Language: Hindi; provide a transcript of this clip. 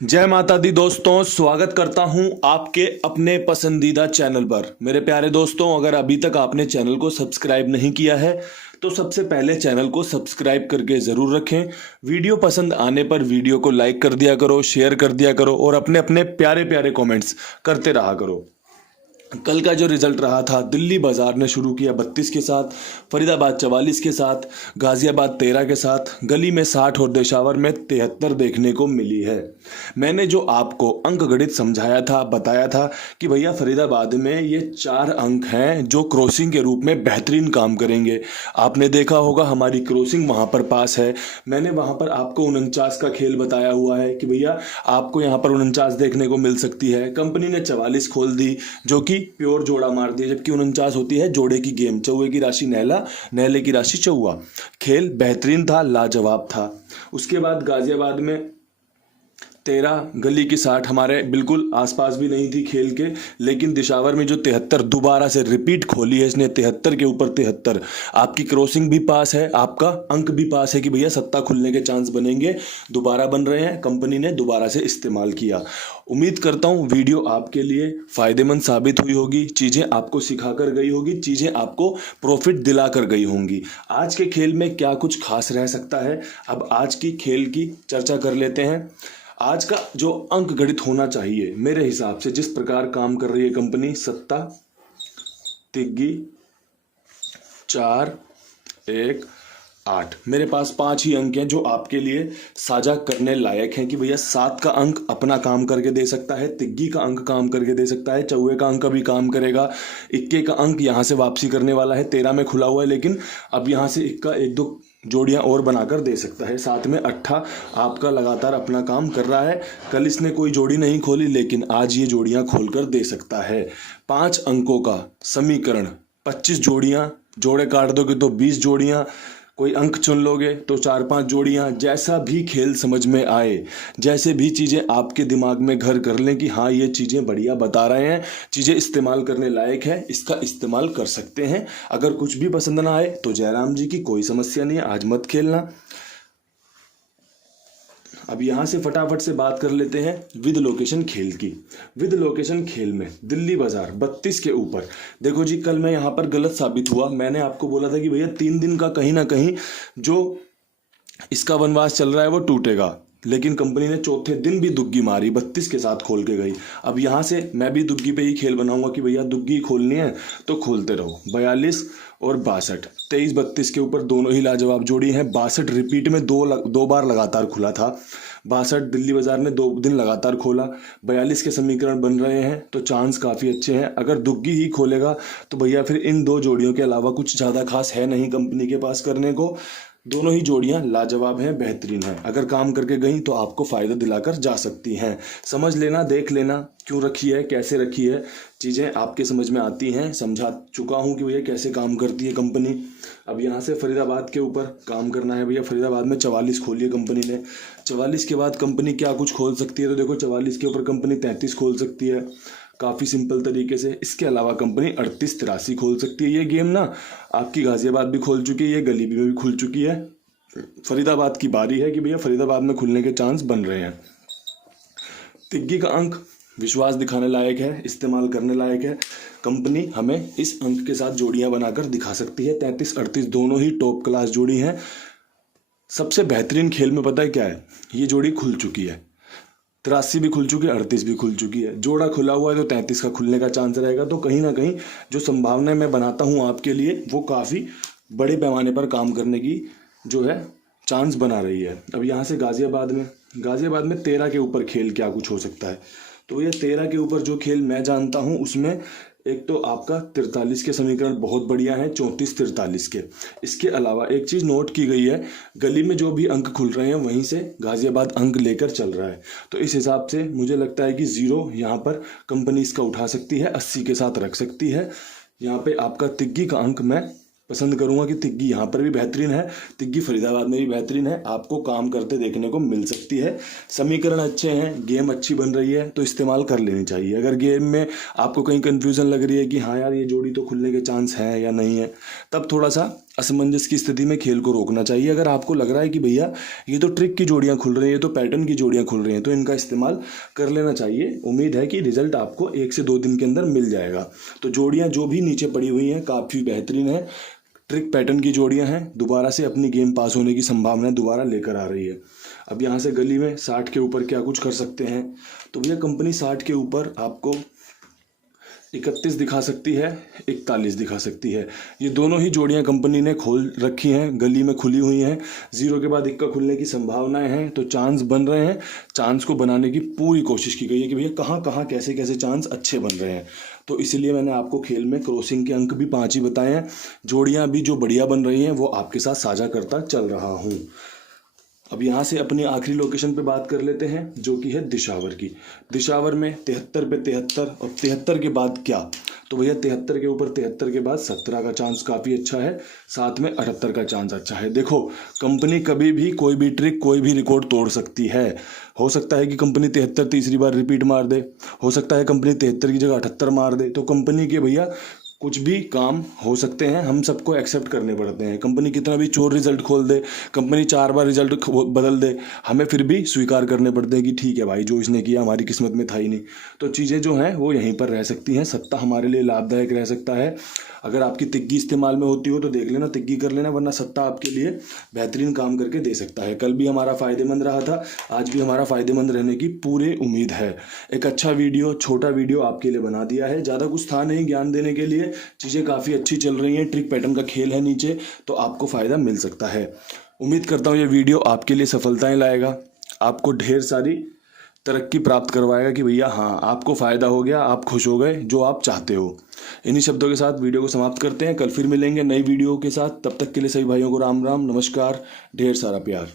जय माता दी दोस्तों, स्वागत करता हूं आपके अपने पसंदीदा चैनल पर। मेरे प्यारे दोस्तों, अगर अभी तक आपने चैनल को सब्सक्राइब नहीं किया है तो सबसे पहले चैनल को सब्सक्राइब करके ज़रूर रखें। वीडियो पसंद आने पर वीडियो को लाइक कर दिया करो, शेयर कर दिया करो और अपने अपने प्यारे प्यारे कमेंट्स करते रहा करो। कल का जो रिजल्ट रहा था, दिल्ली बाजार ने शुरू किया 32 के साथ, फरीदाबाद 44 के साथ, गाजियाबाद 13 के साथ, गली में 60 और देशावर में 73 देखने को मिली है। मैंने जो आपको अंक गणित समझाया था, बताया था कि भैया फरीदाबाद में ये 4 अंक हैं जो क्रॉसिंग के रूप में बेहतरीन काम करेंगे। आपने देखा होगा हमारी क्रॉसिंग वहाँ पर पास है। मैंने वहाँ पर आपको 49 का खेल बताया हुआ है कि भैया आपको यहाँ पर 49 देखने को मिल सकती है। कंपनी ने 44 खोल दी जो कि प्योर जोड़ा मार दिया, जबकि 49 होती है जोड़े की गेम। चौवे की राशि नैला, नैले की राशि चौवा। खेल बेहतरीन था, लाजवाब था। उसके बाद गाजियाबाद में 13, गली की 60 हमारे बिल्कुल आसपास भी नहीं थी खेल के, लेकिन दिशावर में जो 73 दोबारा से रिपीट खोली है इसने, 73 के ऊपर 73। आपकी क्रॉसिंग भी पास है, आपका अंक भी पास है कि भैया सत्ता खुलने के चांस बनेंगे, दोबारा बन रहे हैं। कंपनी ने दोबारा से इस्तेमाल किया। उम्मीद करता हूँ वीडियो आपके लिए फ़ायदेमंद साबित हुई होगी, चीज़ें आपको सिखा कर गई होगी, चीज़ें आपको प्रॉफिट दिला कर गई होंगी। आज के खेल में क्या कुछ खास रह सकता है, अब आज की खेल की चर्चा कर लेते हैं। आज का जो अंक गणित होना चाहिए मेरे हिसाब से, जिस प्रकार काम कर रही है कंपनी, सत्ता, तिग्गी, 4, 1, 8, मेरे पास 5 ही अंक हैं जो आपके लिए साझा करने लायक हैं कि भैया 7 का अंक अपना काम करके दे सकता है, तिग्गी का अंक काम करके दे सकता है, चौवे का अंक भी काम करेगा, इक्के का अंक यहाँ से वापसी करने वाला है, 13 में खुला हुआ है लेकिन अब यहाँ से इक्का 1-2 जोड़ियां और बनाकर दे सकता है। साथ में 8 आपका लगातार अपना काम कर रहा है। कल इसने कोई जोड़ी नहीं खोली लेकिन आज ये जोड़ियां खोलकर दे सकता है। 5 अंकों का समीकरण, 25 जोड़ियां, जोड़े काट दोगे तो 20 जोड़ियां, कोई अंक चुन लोगे तो 4-5 जोड़ियां। जैसा भी खेल समझ में आए, जैसे भी चीज़ें आपके दिमाग में घर कर लें कि हाँ ये चीज़ें बढ़िया बता रहे हैं, चीज़ें इस्तेमाल करने लायक है, इसका इस्तेमाल कर सकते हैं। अगर कुछ भी पसंद ना आए तो जयराम जी की कोई समस्या नहीं है, आज मत खेलना। अब यहाँ से फटाफट से बात कर लेते हैं विद लोकेशन खेल की। विद लोकेशन खेल में दिल्ली बाजार 32 के ऊपर, देखो जी कल मैं यहाँ पर गलत साबित हुआ। मैंने आपको बोला था कि भैया 3 दिन का कहीं ना कहीं जो इसका वनवास चल रहा है वो टूटेगा, लेकिन कंपनी ने चौथे दिन भी दुग्गी मारी, 32 के साथ खोल के गई। अब यहाँ से मैं भी दुग्गी पे ही खेल बनाऊंगा कि भैया दुग्गी खोलनी है तो खोलते रहो। 42 और 62, 23-32 के ऊपर दोनों ही लाजवाब जोड़ी हैं। 62 रिपीट में दो बार लगातार खुला था। 62 दिल्ली बाजार ने 2 दिन लगातार खोला। 42 के समीकरण बन रहे हैं तो चांस काफ़ी अच्छे हैं। अगर दुग्गी ही खोलेगा तो भैया फिर इन 2 जोड़ियों के अलावा कुछ ज़्यादा खास है नहीं कंपनी के पास करने को। दोनों ही जोड़ियां लाजवाब हैं, बेहतरीन हैं। अगर काम करके गई तो आपको फ़ायदा दिलाकर जा सकती हैं। समझ लेना, देख लेना क्यों रखी है, कैसे रखी है, चीज़ें आपके समझ में आती हैं। समझा चुका हूं कि भैया कैसे काम करती है कंपनी। अब यहाँ से फरीदाबाद के ऊपर काम करना है भैया। फरीदाबाद में 44 खोली है कंपनी ने। 44 के बाद कंपनी क्या कुछ खोल सकती है, तो देखो 44 के ऊपर कंपनी 33 खोल सकती है काफ़ी सिंपल तरीके से। इसके अलावा कंपनी 38-83 खोल सकती है। ये गेम ना आपकी गाजियाबाद भी खोल चुकी है, ये गली भी खुल चुकी है। फरीदाबाद की बारी है कि भैया फरीदाबाद में खुलने के चांस बन रहे हैं। तिग्गी का अंक विश्वास दिखाने लायक है, इस्तेमाल करने लायक है। कंपनी हमें इस अंक के साथ जोड़ियां बनाकर दिखा सकती है। 33-38 दोनों ही टॉप क्लास जोड़ी हैं। सबसे बेहतरीन खेल में पता है क्या है, ये जोड़ी खुल चुकी है। 83 भी खुल चुकी है, 38 भी खुल चुकी है। जोड़ा खुला हुआ है तो 33 का खुलने का चांस रहेगा। तो कहीं ना कहीं जो संभावनाएं मैं बनाता हूं आपके लिए वो काफ़ी बड़े पैमाने पर काम करने की जो है चांस बना रही है। अब यहाँ से गाजियाबाद में 13 के ऊपर खेल क्या कुछ हो सकता है, तो ये 13 के ऊपर जो खेल मैं जानता हूँ उसमें एक तो आपका 43 के समीकरण बहुत बढ़िया है, 34-43 के। इसके अलावा एक चीज़ नोट की गई है, गली में जो भी अंक खुल रहे हैं वहीं से गाजियाबाद अंक लेकर चल रहा है। तो इस हिसाब से मुझे लगता है कि 0 यहाँ पर कंपनी इसका उठा सकती है, 80 के साथ रख सकती है। यहाँ पे आपका तिग्गी का अंक मैं पसंद करूंगा कि तिग्गी यहाँ पर भी बेहतरीन है, तिग्गी फरीदाबाद में भी बेहतरीन है, आपको काम करते देखने को मिल सकती है। समीकरण अच्छे हैं, गेम अच्छी बन रही है तो इस्तेमाल कर लेनी चाहिए। अगर गेम में आपको कहीं कन्फ्यूज़न लग रही है कि हाँ यार ये जोड़ी तो खुलने के चांस हैं या नहीं है, तब थोड़ा सा असमंजस की स्थिति में खेल को रोकना चाहिए। अगर आपको लग रहा है कि भैया ये तो ट्रिक की जोड़ियां खुल रही हैं, ये तो पैटर्न की जोड़ियां खुल रही हैं, तो इनका इस्तेमाल कर लेना चाहिए। उम्मीद है कि रिजल्ट आपको 1 से 2 दिन के अंदर मिल जाएगा। तो जोड़ियां जो भी नीचे पड़ी हुई हैं काफ़ी बेहतरीन है, ट्रिक पैटर्न की जोड़ियां हैं, दोबारा से अपनी गेम पास होने की संभावना दोबारा लेकर आ रही है। अब यहाँ से गली में 60 के ऊपर क्या कुछ कर सकते हैं, तो भैया कंपनी 60 के ऊपर आपको 31 दिखा सकती है, 41 दिखा सकती है। ये दोनों ही जोड़ियां कंपनी ने खोल रखी हैं, गली में खुली हुई हैं। 0 के बाद इक्का खुलने की संभावनाएं हैं, तो चांस बन रहे हैं। चांस को बनाने की पूरी कोशिश की गई है कि भैया कहाँ कहाँ कैसे कैसे चांस अच्छे बन रहे हैं। तो इसलिए मैंने आपको खेल में क्रॉसिंग के अंक भी 5 ही बताए हैं। जोड़ियाँ भी जो बढ़िया बन रही हैं वो आपके साथ साझा करता चल रहा हूँ। अब यहाँ से अपनी आखिरी लोकेशन पे बात कर लेते हैं, जो कि है दिशावर की। दिशावर में 73 पे 73 और 73 के बाद क्या, तो भैया 73 के ऊपर 73 के बाद 17 का चांस काफ़ी अच्छा है, साथ में 78 का चांस अच्छा है। देखो कंपनी कभी भी कोई भी ट्रिक कोई भी रिकॉर्ड तोड़ सकती है। हो सकता है कि कंपनी 73 तीसरी बार रिपीट मार दे, हो सकता है कंपनी 73 की जगह 78 मार दे। तो कंपनी के भैया कुछ भी काम हो सकते हैं, हम सबको एक्सेप्ट करने पड़ते हैं। कंपनी कितना भी चोर रिजल्ट खोल दे, कंपनी 4 बार रिजल्ट बदल दे, हमें फिर भी स्वीकार करने पड़ते हैं कि ठीक है भाई, जो इसने किया हमारी किस्मत में था ही नहीं। तो चीज़ें जो हैं वो यहीं पर रह सकती हैं। सत्ता हमारे लिए लाभदायक रह सकता है। अगर आपकी तिग्गी इस्तेमाल में होती हो तो देख लेना, तिग्गी कर लेना, वरना सत्ता आपके लिए बेहतरीन काम करके दे सकता है। कल भी हमारा फ़ायदेमंद रहा था, आज भी हमारा फ़ायदेमंद रहने की पूरी उम्मीद है। एक अच्छा वीडियो, छोटा वीडियो आपके लिए बना दिया है, ज़्यादा कुछ था नहीं ज्ञान देने के लिए। चीज़ें काफ़ी अच्छी चल रही हैं, ट्रिक पैटर्न का खेल है नीचे, तो आपको फ़ायदा मिल सकता है। उम्मीद करता हूँ ये वीडियो आपके लिए सफलताएं लाएगा, आपको ढेर सारी तरक्की प्राप्त करवाएगा कि भैया हाँ आपको फ़ायदा हो गया, आप खुश हो गए जो आप चाहते हो। इन्हीं शब्दों के साथ वीडियो को समाप्त करते हैं। कल फिर मिलेंगे नई वीडियो के साथ। तब तक के लिए सभी भाइयों को राम राम, नमस्कार, ढेर सारा प्यार।